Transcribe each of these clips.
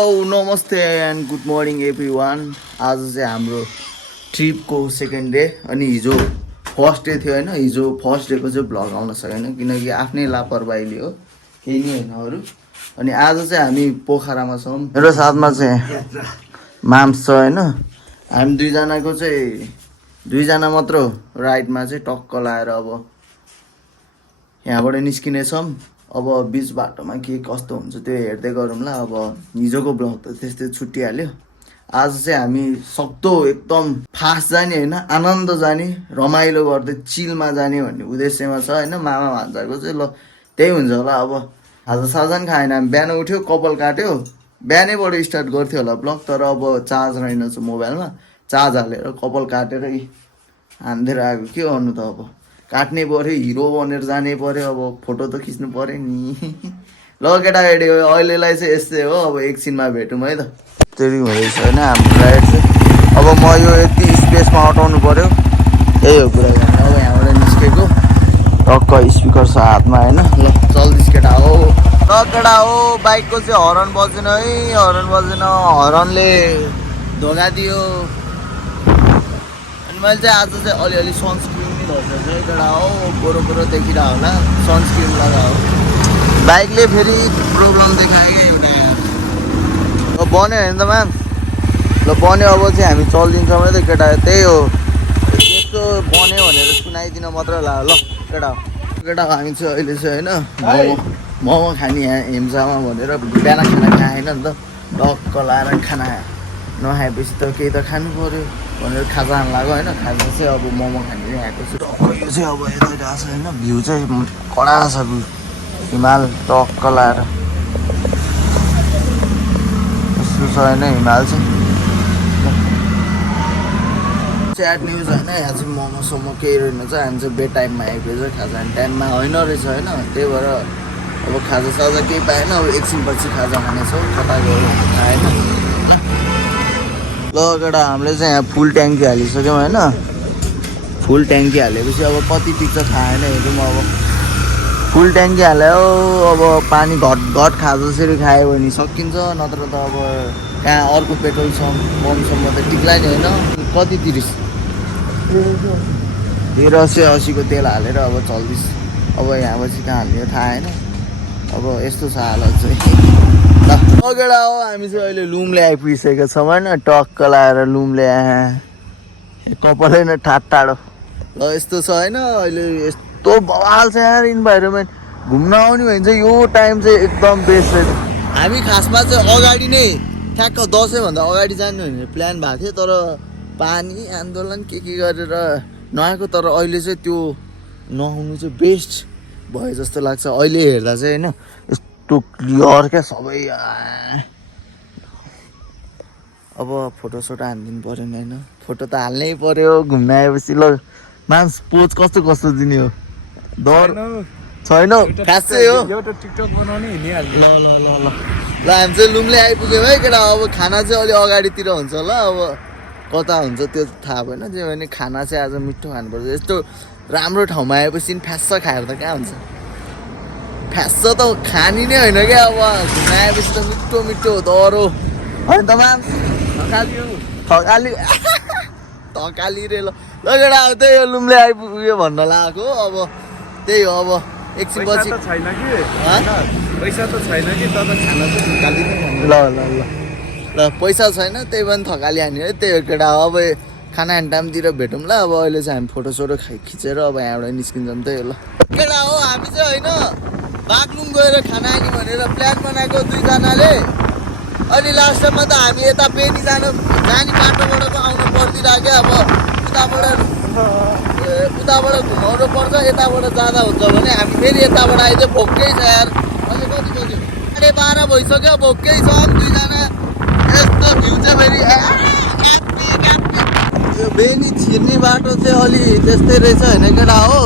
नमस्ते and good morning every one. आज चाहिँ हाम्रो ट्रिपको सेकेन्ड डे अनि हिजो फर्स्ट डे थियो होइन। हिजो फर्स्ट डेको चाहिँ भ्लग आउन सकेन किनकि आफ्नै लापरवाहीले हो, केही नै होइन अरू। अनि आज चाहिँ हामी पोखरामा छौँ। मेरो साथमा चाहिँ माम्स छ होइन। हामी दुईजना मात्र राइडमा चाहिँ टक्क लाएर अब यहाँबाट निस्किनेछौँ। अब बिच बाटोमा के कस्तो हुन्छ त्यो हेर्दै गरौँला। अब हिजोको ब्लग त त्यस्तै छुट्टिहाल्यो। आज चाहिँ हामी सक्दो एकदम फास्ट जाने होइन, आनन्द जाने, रमाइलो गर्दै चिलमा जाने भन्ने उद्देश्यमा छ होइन। मामा भान्जाको चाहिँ ल त्यही हुन्छ होला। अब खाजा नि खाएन, हामी बिहान उठ्यो, कपाल काट्यो, बिहानैबाट स्टार्ट गर्थ्यो होला ब्लग, तर अब चार्ज रहेनछ मोबाइलमा। चार्ज हालेर कपाल काटेर हान्दिएर आएको, के गर्नु त। अब काट्नै पऱ्यो, हिरो बनेर जानै पऱ्यो, अब फोटो त खिच्नु पऱ्यो नि। ल केटाकेटी अहिलेलाई चाहिँ यस्तै हो। अब एकछिनमा भेटौँ है त। त्यही हुँदैछ होइन हाम्रो राइड चाहिँ। अब म यो यति स्पेसमा अटाउनु पऱ्यो, त्यही हो कुरा गर्ने। अब यहाँबाट निस्केको टक्क स्पिकर छ हातमा होइन। ल चल्दिस् केटा हो, ल केटा हो। बाइकको चाहिँ हर्न बजेन है, हर्न बजेन, हर्नले धोका दियो। अनि मैले चाहिँ आज चाहिँ अलिअलि सनस्क्रिन चाहिँ केटा हो, गोरो देखिरह होला, सनस्क्रिन लगाओ। बाइकले फेरि प्रब्लम देखायो क्या एउटा यहाँ। ल बन्यो होइन त म्याम, ल बन्यो। अब चाहिँ हामी चलिदिन्छौँ है त केटा। त्यही हो, यस्तो बन्यो भनेर सुनाइदिन मात्र होला। ल केटा हामी चाहिँ अहिले चाहिँ होइन मोमो खाने यहाँ हेम्चामा भनेर बिहान खाना खाएन नि त। डक्क लाएर खाना नखाएपछि त केही त खानु पऱ्यो भनेर खाजा खानु लाग्यो होइन। खाजा चाहिँ अब मोमो खाने चाहिँ आएको छु। यो चाहिँ अब यता गएको छ होइन। भ्यू चाहिँ कडा छ, भ्यू हिमाल टक्क लाएर यस्तो छ होइन हिमाल चाहिँ। च्याट न्युज होइन, यहाँ चाहिँ मोमो सोमो केही रहेनछ। हामी चाहिँ बेड टाइममा आइपुगेछ, खाजा खाने टाइममा होइन रहेछ होइन। त्यही भएर अब खाजा साजा केही पाएन। अब एकछिनपछि खाजा खानेछौँ, कता गयो आएन। ल केटा हामीले चाहिँ यहाँ फुल ट्याङ्की हालिसक्यौँ होइन। फुल ट्याङ्की हालेपछि अब कति टिक्छ थाहा होइन। हेरौँ अब फुल ट्याङ्की हाल्यो। अब पानी घट खाजा जसरी खायो भने सकिन्छ, नत्र त अब कहाँ अर्को पेट्रोल पम्पसम्म त टिक्ला नि होइन। कति 1380को तेल हालेर अब चल्दैछ। अब यहाँपछि कहाँ हाल्ने थाहा होइन। अब यस्तो छ हालत चाहिँ। ल केटा हो, हामी चाहिँ अहिले लुम्ले आइपुगिसकेको छौँ होइन। टक्क लाएर लुम्ले कपालै न टाढो। ल यस्तो छ होइन। अहिले यस्तो बवाल छ यार इन्भाइरोमेन्ट। घुम्न आउने भने चाहिँ यो टाइम चाहिँ एकदम बेस्ट रहेछ। हामी खासमा चाहिँ अगाडि नै ठ्याक्क दसैँभन्दा अगाडि जाने भनेर प्लान भएको थियो, तर पानी आन्दोलन के गरेर नआएको। तर अहिले चाहिँ त्यो नआउनु चाहिँ बेस्ट भयो जस्तो लाग्छ अहिले हेर्दा चाहिँ होइन। यस्तो क्लियर क्या सबै। अब फोटोसोटो हानिदिनु पऱ्यो नि होइन। फोटो त हाल्नै पऱ्यो घुम्न आएपछि। ल मान्छे पोज कस्तो दिने हो, डर छैन खासै हो। ल हामी चाहिँ लुम्ले आइपुग्यौँ है केटा। अब खाना चाहिँ अलि अगाडितिर हुन्छ होला। अब कता हुन्छ त्यो थाहा भएन। जे भने खाना चाहिँ आज मिठो खानुपर्छ। यस्तो राम्रो ठाउँमा आएपछि फ्यास्स खाएर त कहाँ हुन्छ। फ्यास्स त खानी नै होइन क्या। अब घुम्न आएपछि त मिठो दह्रो होइन त माम। थकाली रे। ल केटा अब त्यही हो, लुम्ले आइपुग्यो भन्न लागेको। अब त्यही हो, अब एकछिनपछि छैन कि पैसा त छैन कि तर खाना चाहिँ थकाली नै खानु। ल पैसा छैन त्यही पनि थकाली हान्यो है। त्यही हो केटा। अब खाना खाने टाइमतिर भेटौँ ल। अब अहिले चाहिँ हामी फोटोसोटो खिचेर अब यहाँबाट निस्किन्छौँ। त्यही हो। ल केटा हो, हामी चाहिँ होइन बागलुङ गएर खाना खाने भनेर प्लान बनाएको दुईजनाले। अनि लास्ट टाइममा त हामी यता बेनी जाने बाटोबाट त आउनु पर्दिरहेको क्या। अब उताबाट घुमाउनु पर्छ, यताबाट जाँदा हुन्छ भने हामी फेरि यताबाट आइज भोकै छ यार। अहिले कति बज्यो, 12:30 भइसक्यो, भोकै छ दुईजना। यस्तो भ्यू चाहिँ फेरि यो बेनी छिर्ने बाटो चाहिँ अलि त्यस्तै रहेछ होइन केटा हो।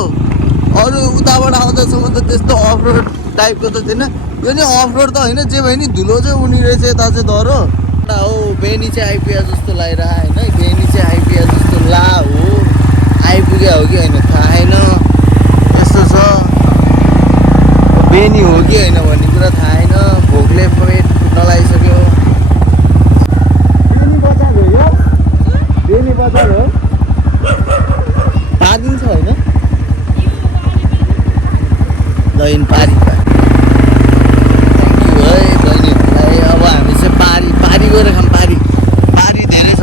अरू उताबाट आउँदासम्म त त्यस्तो अफ रोड टाइपको त थिएन। यो नि अफ रोड त होइन, जे भयो नि धुलो चाहिँ उनी रहेछ यता चाहिँ डह्रो केटा हो। बेनी चाहिँ आइपुग्यो जस्तो लागिरहेको होइन। बेनी चाहिँ आइपुग्यो जस्तो हो, आइपुग्यो हो कि होइन थाहा छैन। यस्तो छ, बेनी हो कि होइन भन्ने कुरा थाहा छैन। भोकले पेट फुट्न लागिसक्यो।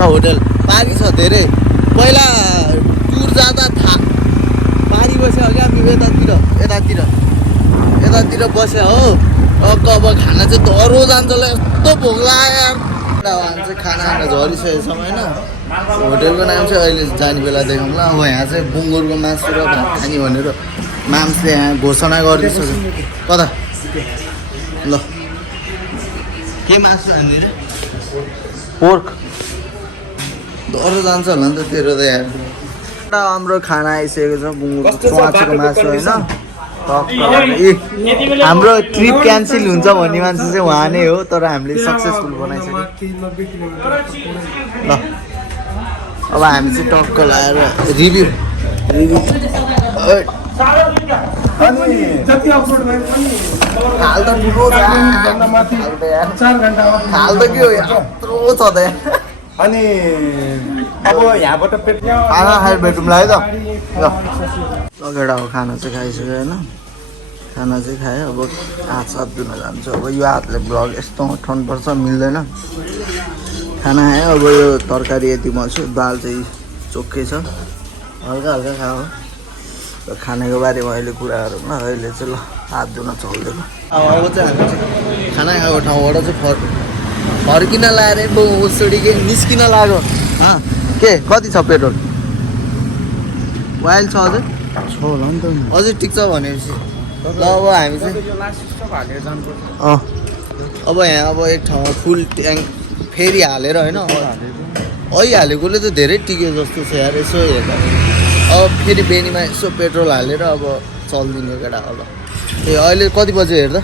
होटल पारी छ धेरै पहिला टुर जाँदा पारी बस्यो क्या हामी यतातिर बस्यो हो टक्क अब खाना चाहिँ डह्रो जान्छ ल यस्तो भोक लाग्यो यार हामी चाहिँ खाना खाना झरिसकेको छौँ होइन होटेलको नाम चाहिँ अहिले जाने बेला देखाउँला अब यहाँ चाहिँ बुङ्गुरको मासु र भात खाने भनेर माम्सले यहाँ घोषणा गरिदिइसक्यो कता ल के मासु खाने रे पोर्क डह्रो जान्छ होला नि त तेरो त यार हाम्रो खाना आइसकेको छ बुङ्गुरको मासुको मासु होइन हाम्रो ट्रिप क्यान्सल हुन्छ भन्ने मान्छे चाहिँ उहाँ नै हो तर हामीले सक्सेसफुल बनाइसक्यो ल अब हामी चाहिँ टक्क लाएर रिभ्यू खाल त ठुलो खाल त के हो यत्रो छ त अनि अब यहाँबाट खाना खाएर भेटौँला है त ल केटा हो खाना चाहिँ खाइसक्यो होइन खाना चाहिँ खायो अब हात सात धुन जान्छ अब यो हातले ब्लग यस्तो ठन्नुपर्छ मिल्दैन खाना खायो अब यो तरकारी यति मल्छु दाल चाहिँ चोकै छ हल्का हल्का खायो र खानेको बारेमा अहिले कुराहरू न अहिले चाहिँ ल हात धुन चल्दैन अब चाहिँ हामी चाहिँ खाना खाएको ठाउँबाट चाहिँ फर्किन लाएर उसोडी के निस्किन लाग्यो के कति छ पेट्रोल वाइल छ अझै छ होला नि त अझै ठिक छ भनेपछि ल अब हामी चाहिँ अब यहाँ अब एक ठाउँमा फुल ट्याङ्क फेरि हालेर होइन हालेकोले त धेरै टिक्यो जस्तो छ यार यसो हेर्दा अब फेरि बेनीमा यसो पेट्रोल हालेर अब चलिदिने केटा अब ए अहिले कति बज्यो हेर्दा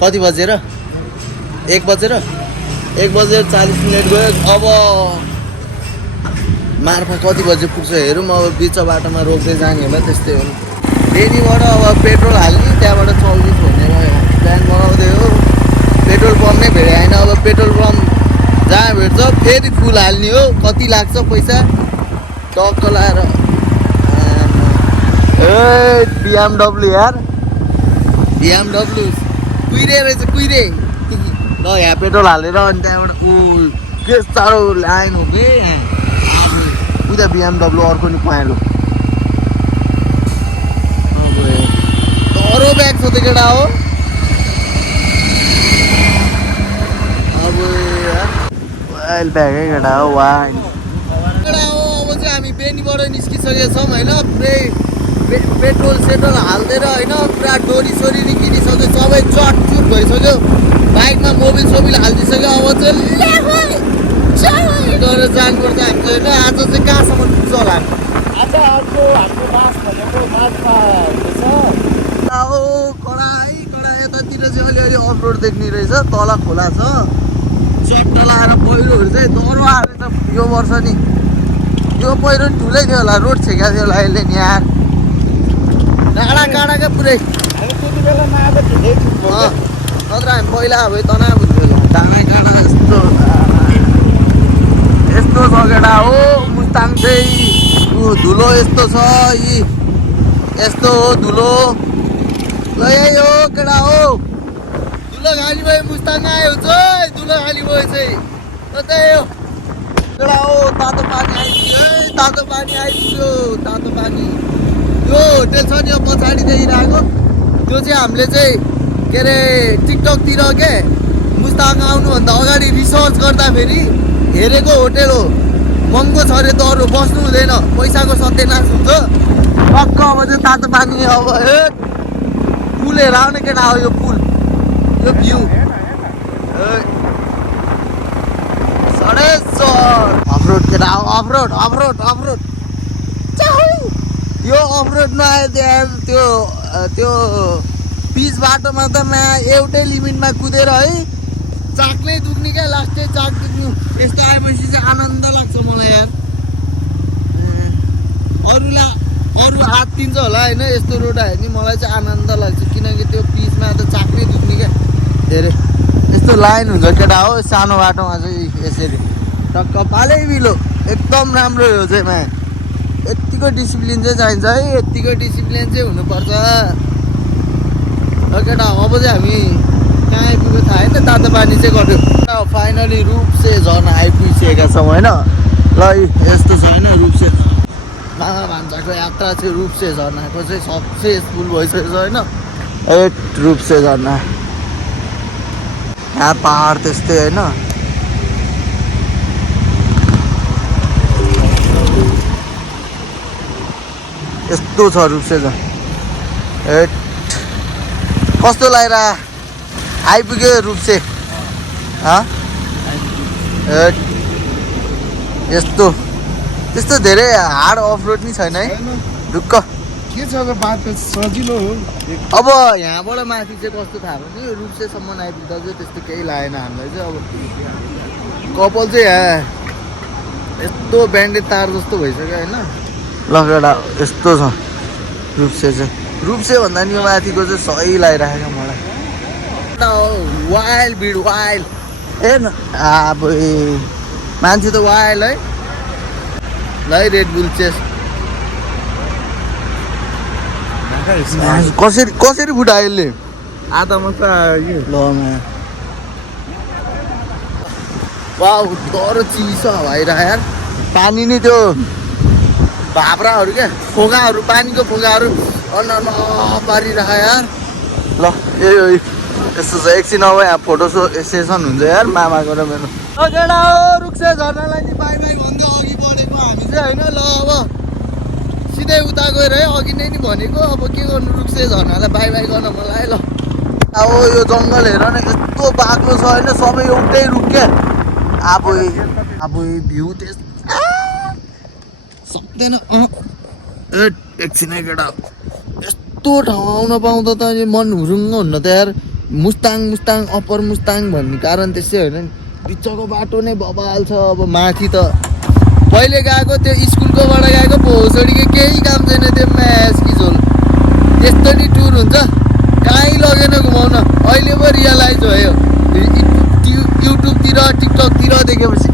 कति बजेर 1 बजेर 1:40 गयो अब मार्फा कति बजे पुग्छ हेरौँ अब बिच बाटोमा रोक्दै जाने होला त्यस्तै हो बेनीबाट अब पेट्रोल हाल्ने त्यहाँबाट चल्दिन्छ भनेर प्लान बनाउँदै हो पेट्रोल पम्प नै भेटाएन अब पेट्रोल पम्प जहाँ भेट्छ फेरि फुल हाल्ने हो कति लाग्छ पैसा टक्क लाएर ए BMW यार BMW कुहिरे रहेछ कुहिरे ल यहाँ पेट्रोल हालेर अनि त्यहाँबाट के साह्रो लाइन हो कि उता BMW अर्को नि पाएलो डह्रो ब्याग छ त केटा हो अब वाइल ब्याग है केटा हो वाइन केटा हो अब चाहिँ हामी बेनीबाट निस्किसकेका छौँ होइन पुरै पेट्रोल सेट्रोल हालिदिएर होइन पुरा डोरी सोरी निस्किसक्यो सबै चटचुट भइसक्यो बाइकमा मोबिल सोबिल हालिदिइसक्यो अब चाहिँ गरेर जानुपर्छ हामी चाहिँ होइन आज चाहिँ कहाँसम्म पुग्छ होला कडा यतातिर चाहिँ अलिअलि अफ रोड देख्ने रहेछ तल खोला छ चट्टा लगाएर पहिरोहरू चाहिँ डह्रो आएर त यो वर्ष नि यो पहिरो नि ठुलै थियो होला रोड छेका थियो होला यसले नि यहाँ काँडा काँडाकै पुरै नत्र हामी पहिला अब तनाव हुन्थ्यो काँडा काँडा यस्तो यस्तो छ केटा हो मुस्ताङ चाहिँ धुलो यस्तो छ यी यस्तो हो धुलो ल यही हो केटा हो धुलो खाली भयो मुस्ताङ आयो चाहिँ धुलो खाली भयो चाहिँ त्यही हो केटा हो तातो पानी आइपुग्यो है तातो पानी आइपुग्यो तातो पानी यो होटेल छ नि पछाडि देखिरहेको त्यो चाहिँ हामीले चाहिँ के अरे टिकटकतिर के मुस्ताङ आउनुभन्दा अगाडि रिसर्च गर्दाखेरि हेरेको होटेल हो महँगो छ अरे डह्रो बस्नु हुँदैन पैसाको सत्यानाश हुन्छ टक्क अब चाहिँ तातो पानी अब पुल हेर आउने केटा हो यो पुल यो भ्यू अफरोड केटा हो अफरोड अफरोड अफरोड यो अफरोड नआयो त्यहाँ त्यो पिच बाटोमा त एउटै लिमिटमा कुदेर है चाक नै दुख्ने क्या लास्टै चाक दुख्नु यस्तो आएपछि चाहिँ आनन्द लाग्छ मलाई यार अरू हात दिन्छ होला होइन यस्तो रोड आयो भने मलाई चाहिँ आनन्द लाग्छ किनकि त्यो पिचमा त चाक नै दुख्ने क्या धेरै यस्तो लाइन हुन्छ केटा हो सानो बाटोमा चाहिँ यसरी टक्क पालै बिलो एकदम राम्रो हो चाहिँ माया यत्तिको डिसिप्लिन चाहिँ चाहिन्छ है यत्तिको डिसिप्लिन चाहिँ हुनुपर्छ केटा अब चाहिँ हामी कहाँ आइपुग्यो थाहा होइन तातो पानी चाहिँ गऱ्यो फाइनली रूपसे झर्ना आइपुगिसकेका छौँ होइन ल यस्तो छ होइन रूपसे मामा भान्साको यात्रा चाहिँ रूपसे झर्नाको चाहिँ सक्सेसफुल भइसकेको छ होइन रूपसे झर्ना यहाँ पहाड त्यस्तै होइन यस्तो छ रूपसे झर्ना कस्तो लागेर आइपुग्यो रूपसे यस्तो त्यस्तो धेरै हार्ड अफ रोड नि छैन है ढुक्क के छ बाटो सजिलो हो अब यहाँबाट माथि चाहिँ कस्तो थाहा भने रूपसेसम्म आइपुग्दा चाहिँ त्यस्तो केही लागेन हामीलाई चाहिँ अब कपाल चाहिँ यहाँ यस्तो ब्यान्डेड तार जस्तो भइसक्यो होइन लगेडा यस्तो छ रूपसे चाहिँ रूपसे भन्दा नि माथिको चाहिँ सही लगाइराखेको मलाई वाइल्ड भिड वाइल्ड हेर्न अब मान्छे त वाइल्ड है ल रेड बुल चेस्ट कसरी फुटायो यसले आधामा त यो ल वाउ तर चिसो भइरह यार पानी नि त्यो भाप्राहरू क्या फोकाहरू पानीको फोकाहरू अन्न पारिरह यार ल यस्तो छ एकछिन अब यहाँ फोटो सेसन हुन्छ यार मामाको र मेरो केटा हो रुक्से झर्नालाई नि बाई बाई भन्दै अघि बढेको हामी चाहिँ होइन ल अब सिधै उता गएर है अघि नै नि भनेको अब के गर्नु रुक्से झर्नालाई बाई बाई गर्न मलाई ल अब यो जङ्गल हेर न यस्तो बाक्लो छ होइन सबै एउटै रुख क्या अब भ्यू त्यस सक्दैन एकछिनै केटा यस्तो ठाउँ आउन पाउँदा त मन हुरुङ्ग हुन्न त यार मुस्ताङ अप्पर मुस्ताङ भन्ने कारण त्यसै होइन बिचको बाटो नै बबाल छ अब माथि त पहिले गएको त्यो स्कुलकोबाट गएको भोसडीको केही काम छैन त्यो म्याच कि झोल त्यस्तो नि टुर हुन्छ कहीँ लगेन घुमाउन अहिले पो रियलाइज भयो युट्युबतिर टिकटकतिर देखेपछि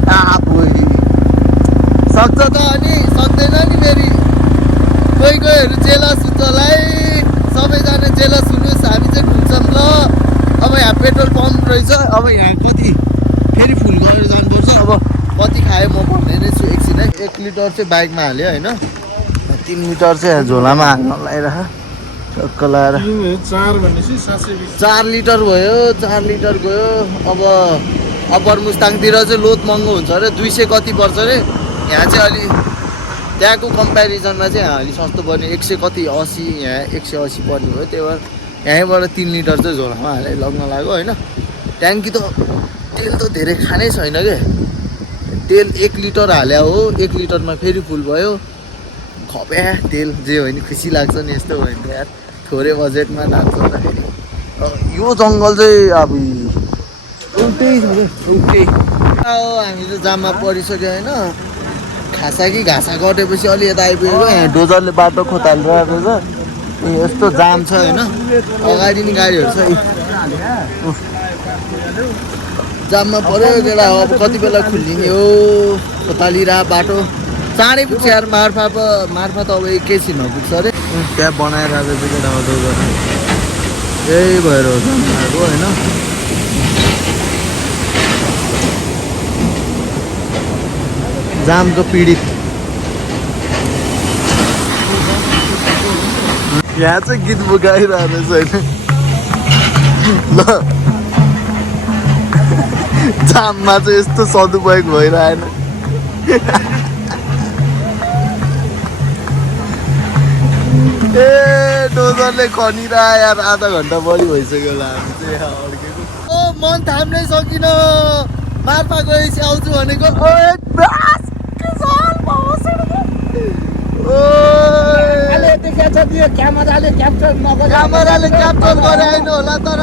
सक्छ त अनि सक्दैन नि फेरि कोहीहरू जेलस हुन्छ होला है सबैजना जेलस हुनुहोस् हामी चाहिँ घुम्छौँ ल अब यहाँ पेट्रोल पम्प रहेछ अब यहाँ कति फेरि फुल गरेर जानुपर्छ अब कति खायो म भन्ने नै छु एकछिन है 1 लिटर चाहिँ बाइकमा हाल्यो होइन 3 लिटर चाहिँ झोलामा हाल्न लगाइरह टक्क लगाएर 4 लिटर भयो 4 लिटर गयो अब अप्पर मुस्ताङतिर चाहिँ लोत महँगो हुन्छ अरे 200 कति पर्छ अरे यहाँ चाहिँ अलि त्यहाँको कम्पेरिजनमा चाहिँ यहाँ अलिक सस्तो पर्ने 100 कति 80 यहाँ 180 पर्ने भयो त्यही भएर यहीँबाट 3 लिटर चाहिँ झोलामा हालेर लग्न लाग्यो होइन ट्याङ्की त तेल त धेरै खानै छैन क्या तेल 1 लिटर हाल्या हो 1 लिटरमा फेरि फुल भयो खप्या तेल जे हो नि खुसी लाग्छ नि यस्तो भयो नि यार थोरै बजेटमा लाग्छ फेरि यो जङ्गल चाहिँ अब एउटै छ एउटै हामी चाहिँ जाममा परिसक्यो होइन खासा कि घाँसा कटेपछि अलि यता आइपुगेको यहाँ डोजरले बाटो खोतालिरहेको छ यस्तो जाम छ होइन अगाडि नि गाडीहरू छ जाममा पऱ्यो केटा अब कति बेला खुल्लिने हो खोतालिरह बाटो चाँडै पुग्छ यार मार्फा त अब एकैछिनमा पुग्छ अरे त्यहाँ बनाइरहेको चाहिँ केटा डोजर यही भएर हो जामको होइन जामको पीडित यहाँ चाहिँ गीत बुगाइरहेको छैन ल जाममा चाहिँ यस्तो सदुपयोग भइरहेन ए डोजरले खनिरह यार आधा घन्टा बढी भइसक्यो होला हामी चाहिँ यहाँ अड्केको ओ मन थाम्नै सकिन मार्फा गएपछि आउँछु भनेको क्यामेराले क्याप्चर गरे होइन होला तर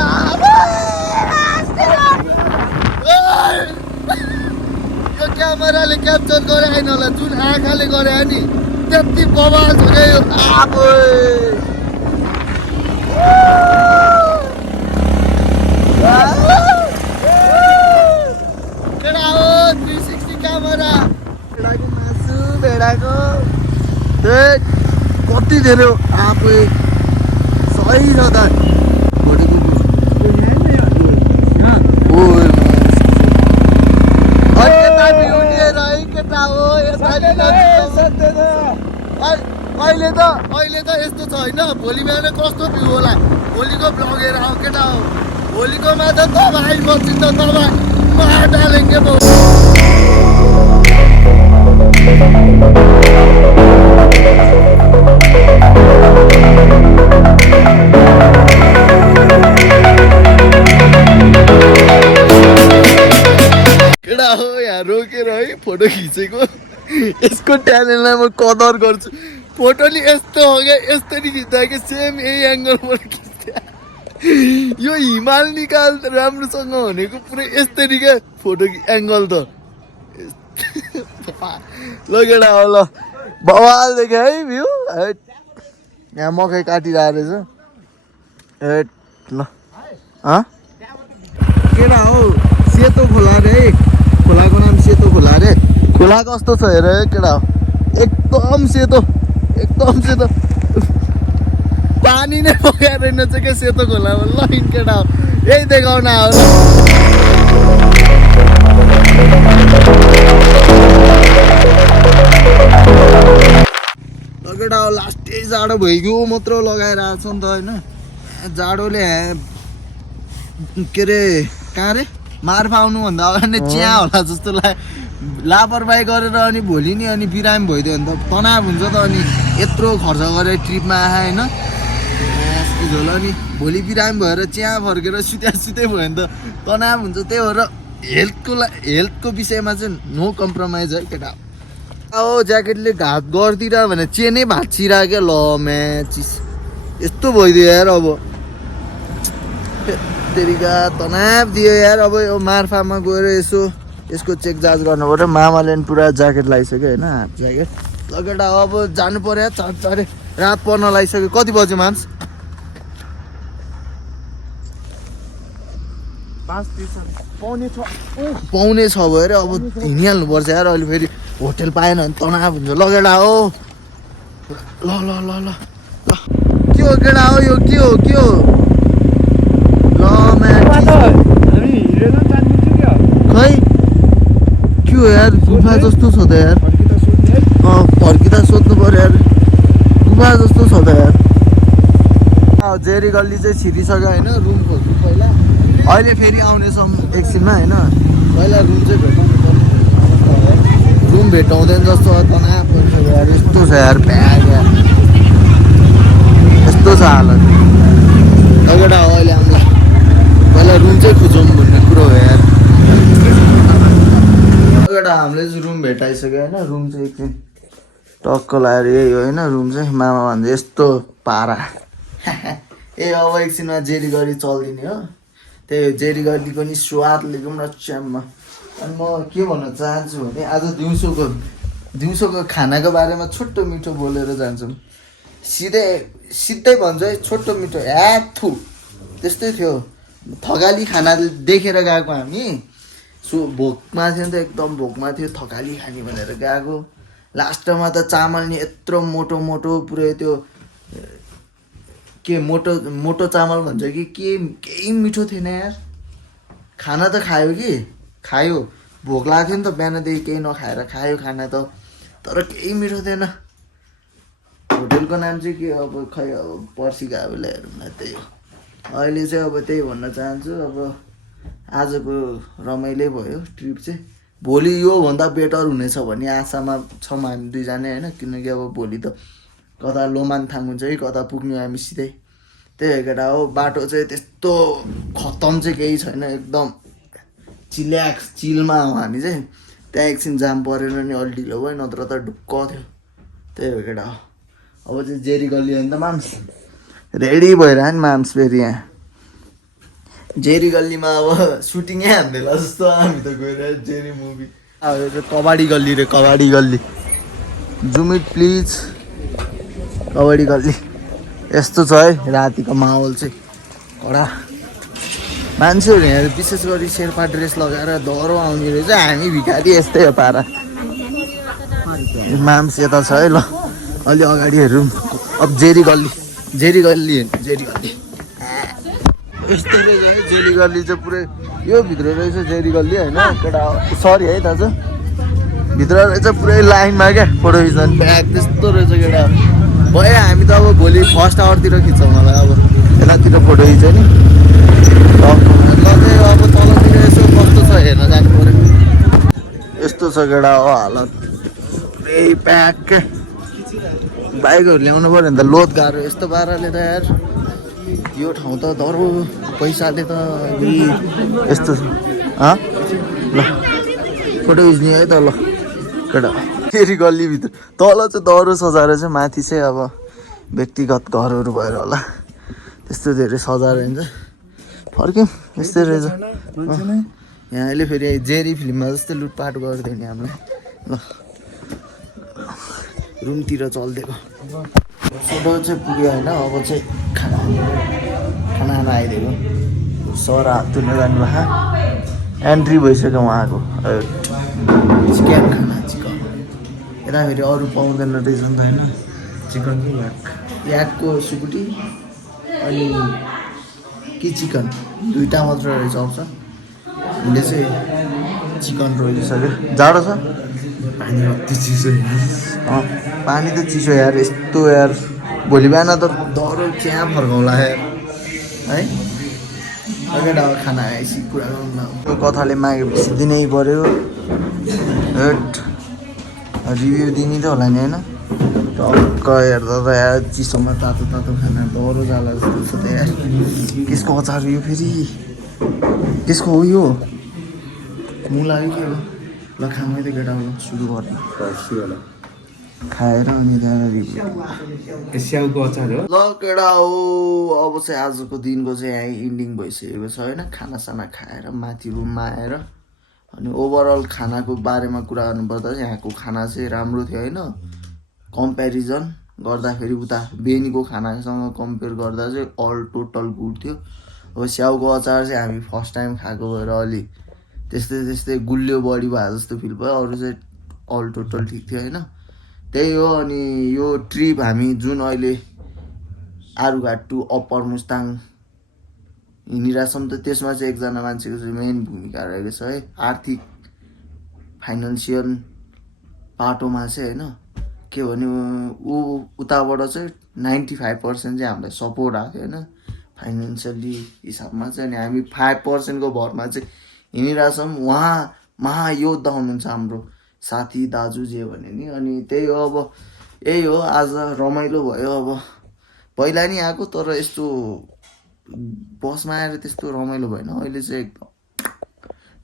यो क्यामेराले क्याप्चर गरे होइन होला जुन आँखाले गरे नि त्यति बवाल छ क्या यो केटा हो 360 क्यामेरा भेडाको मासु भेडाको कति धेरै आफै सही छ त अहिले त यस्तो छ होइन भोलि बिहान कस्तो भ्यू होला भोलिको ब्लग हेरेर आऊ केटा हो भोलिकोमा त तपाईँ बस्छु त तपाईँ डालेङ्गे केटा हो यहाँ रोकेर है फोटो खिचेको यसको ट्यालेन्टलाई म कदर गर्छु फोटो नि यस्तो हो क्या यस्तरी खिच्दा कि सेम यही एङ्गलबाट खिच्दा यो हिमाल निकाल राम्रोसँग भनेको पुरै यस्तरी क्या फोटो एङ्गल त लगेडा हो ल बवाल देख्यो है भ्यू यहाँ मकै काटिरहेको रहेछ ल केटा हो सेतो खोला रे खोलाको नाम सेतो खोला रे खोला कस्तो छ हेर केटा हो एकदम सेतो पानी नै बगाएर रहेछ क्या सेतो खोलामा ल केटा हो यही देखाउन आऊ ल केटा हो लास्टै जाडो भइगयो मात्र लगाएर आएको छ नि त होइन जाडोले के अरे कहाँ रे मार्फा आउनुभन्दा अगाडि चिया होला जस्तो लापरवाही गरेर अनि भोलि नि अनि बिरामी भइदियो भने त तनाव हुन्छ त अनि यत्रो खर्च गरेर ट्रिपमा आए होइन झोल अनि भोलि बिरामी भएर चिया फर्केर सुत्या भयो भने त तनाव हुन्छ त्यही भएर हेल्थको विषयमा चाहिँ नो कम्प्रोमाइज है केटा हो ज्याकेटले घात गरिदिएर भने चेनै भाँचिरह क्या ल म्याचिस यस्तो भइदियो यार अब तेरिका तनाव दियो यार अब यो मार्फामा गएर यसो यसको चेक जाँच गर्नु पर्यो मामाले पनि पुरा ज्याकेट लगाइसक्यो होइन हाफ ज्याकेट लगेर अब जानु पर्यो अरे रात पर्न लगाइसक्यो कति बज्यो माम्स 5:30 भयो अरे अब हिँडिहाल्नुपर्छ यार अहिले फेरि होटेल पाएन भने तनाव हुन्छ लगेडा हो ल ल ल ल ल के हो केडा हो यो के हो ल खै के हो यार गुफा जस्तो छ त यार फर्किँदा सोध्नु पर्यो यार गुफा जस्तो छ त यार जेरी गल्ली चाहिँ छिरिसक्यो होइन रुम खोज्नु पहिला अहिले फेरि आउनेछौँ एकछिनमा होइन पहिला रुम चाहिँ भेटाउनु पर्छ रुम भेटाउँदैन जस्तो तनाव यार यस्तो छ यार ब्याग यार यस्तो छ हालत लगेर अहिले हामीलाई पहिला रुम चाहिँ खोजौँ भन्ने कुरो हो यार लगेर हामीले चाहिँ रुम भेटाइसक्यो होइन रुम चाहिँ एकछिन टक्क लगाएर यही हो होइन रुम चाहिँ मामा भन्छ यस्तो पारा ए अब एकछिनमा जेरी गरी चल्दिने हो त्यही जेरी गरीको नि स्वाद लिएको पनि रच्याममा अनि म के भन्न चाहन्छु भने आज दिउँसोको खानाको बारेमा छोटो मिठो बोलेर जान्छौँ सिधै भन्छ है छोटो मिठो थु त्यस्तै थियो थकाली खाना देखेर गएको हामी भोकमा थियो नि त एकदम भोकमा थियो थकाली खाने भनेर गएको लास्टमा त चामल नि यत्रो मोटो पुरै त्यो के मोटो चामल भन्छ कि केही मिठो थिएन यार खाना त खायो भोक लाग्यो नि त बिहानदेखि केही नखाएर खायो खाना त तर केही मिठो थिएन होटेलको नाम चाहिँ के अब खै अब पर्सि गयो बेला हेरौँ न त्यही हो अहिले चाहिँ अब त्यही भन्न चाहन्छु अब आजको रमाइलो भयो ट्रिप चाहिँ भोलि योभन्दा बेटर हुनेछ भन्ने आशामा छौँ हामी दुईजना होइन किनकि अब भोलि त कता लोमानथाङ हुन्छ कि कता पुग्नु हामी सिधै त्यही भएर हो बाटो चाहिँ त्यस्तो खत्तम चाहिँ केही छैन एकदम चिलमा हो हामी चाहिँ त्यहाँ एकछिन जाम परेन नि अलि ढिलो भयो नत्र त ढुक्क थियो त्यही भएर हो अब चाहिँ जेरी गल्ली हो नि त माम्स रेडी भएर नि माम्स फेरि यहाँ जेरी गल्लीमा अब सुटिङै हान्देला जस्तो हामी त गएर जेरी मुभी अब यो चाहिँ कबाडी गल्ली जुम इट प्लिज कबाडी गल्ली यस्तो छ है रातिको माहौल चाहिँ कडा मान्छेहरू यहाँ विशेष गरी शेर्पा ड्रेस लगाएर डह्रो आउने रहेछ हामी भिखारी यस्तै हो पारा माम्स यता छ है ल अलि अगाडि हेरौँ अब जेरी गल्ली यस्तो रहेछ है जेरी गल्ली चाहिँ पुरै यो भित्र रहेछ जेरी गल्ली होइन केटा सरी है दाजु भित्र रहेछ पुरै लाइनमा क्या फोटो खिच्न ब्याग त्यस्तो रहेछ केटा भयो हामी त अब भोलि फर्स्ट आवरतिर खिच्छौँ होला अब यतातिर फोटो खिच्यो नि ल चाहिँ अब तलतिर यसो कस्तो छ हेर्न जानु पऱ्यो यस्तो छ केटा हो हालत पुरै प्याक क्या बाइकहरू ल्याउनु पऱ्यो भने त लोड गाह्रो यस्तो पाराले त यार यो ठाउँ त धरो पैसाले त यस्तो छ ल फोटो खिच्ने है त ल केटा फेरि गल्लीभित्र तल चाहिँ दह्रो सजाएर चाहिँ माथि चाहिँ अब व्यक्तिगत घरहरू भएर होला त्यस्तो धेरै सजाएर हुन्छ फर्क्यौँ यस्तै रहेछ यहाँ अहिले फेरि जेरी फिल्ममा जस्तै लुटपाट गरिदियो नि हामीलाई ल रुमतिर चलिदिएको फोटो चाहिँ पुग्यो होइन अब चाहिँ खाना आइदिएको सर हात धुन जानुभएको एन्ट्री भइसक्यो उहाँको चिकन खाना चिकन यता फेरि अरू पाउँदैन रहेछ नि त होइन चिकन कि याकको सुकुटी अनि कि चिकन दुइटा मात्र रहेछ अप्सन उसले चाहिँ चिकन रोइदिइसक्यो जाडो छ पानी अति चिसो पानी त चिसो यार यस्तो यार भोलि बिहान त डह्रो चिया फर्काउँला यार है केटा अब खाना आएपछि कुरा गरौँ न त्यो कथाले मागेपछि दिनै पऱ्यो हेट रिभ्यू दिने त होला नि होइन टक्क हेर्दा त यार चिसोमा तातो तातो खाना डह्रो जाला जस्तो छ त यार केसको अचार यो फेरि केसको हो यो मुला के हो ल खामै त केटा ल सुरु गर्ने खाएर अनि त्यहाँ रिभ्यू स्याउको अचार हो ल केटा हो अब चाहिँ आजको दिनको चाहिँ यहाँ इन्डिङ भइसकेको छ होइन खानासाना खाएर माथि रुममा आएर अनि ओभरअल खानाको बारेमा कुरा गर्नुपर्दा चाहिँ यहाँको खाना चाहिँ राम्रो थियो होइन कम्पेरिजन गर्दाखेरि उता बेनीको खानासँग कम्पेयर गर्दा चाहिँ अल टोटल गुड थियो अब स्याउको अचार चाहिँ हामी फर्स्ट टाइम खाएको भएर अलि त्यस्तै गुलियो बडी भए जस्तो फिल भयो अरू चाहिँ अल टोटल ठिक थियो होइन त्यही हो अनि यो ट्रिप हामी जुन अहिले आरुघाट टु अप्पर मुस्ताङ हिँडिरहेछौँ त त्यसमा चाहिँ एकजना मान्छेको चाहिँ मेन भूमिका रहेको छ है आर्थिक फाइनेन्सियल पाटोमा चाहिँ होइन के भने ऊ उताबाट चाहिँ 95% चाहिँ हामीलाई सपोर्ट आएको थियो होइन फाइनेन्सियली हिसाबमा चाहिँ अनि हामी 5% को भरमा चाहिँ हिँडिरहेछौँ उहाँ महायोद्धा हुनुहुन्छ हाम्रो साथी दाजु जे भने नि अनि त्यही हो अब यही हो आज रमाइलो भयो अब पहिला नि आएको तर यस्तो बसमा आएर त्यस्तो रमाइलो भएन अहिले चाहिँ एकदम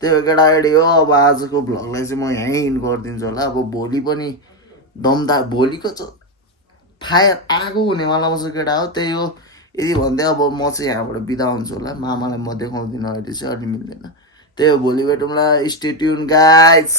त्यही हो केटाकेटी हो अब आजको भ्लगलाई चाहिँ म यहीँ इन्ड गरिदिन्छु होला अब भोलि पनि दमदार भोलिको फायर आगो हुनेवालामा चाहिँ केटा हो त्यही हो यदि भन्दै अब म चाहिँ यहाँबाट बिदा हुन्छु होला मामालाई म देखाउँदिनँ अहिले चाहिँ अलि मिल्दैन त्यही हो भोलि भेटौँला स्टे ट्युन गाइज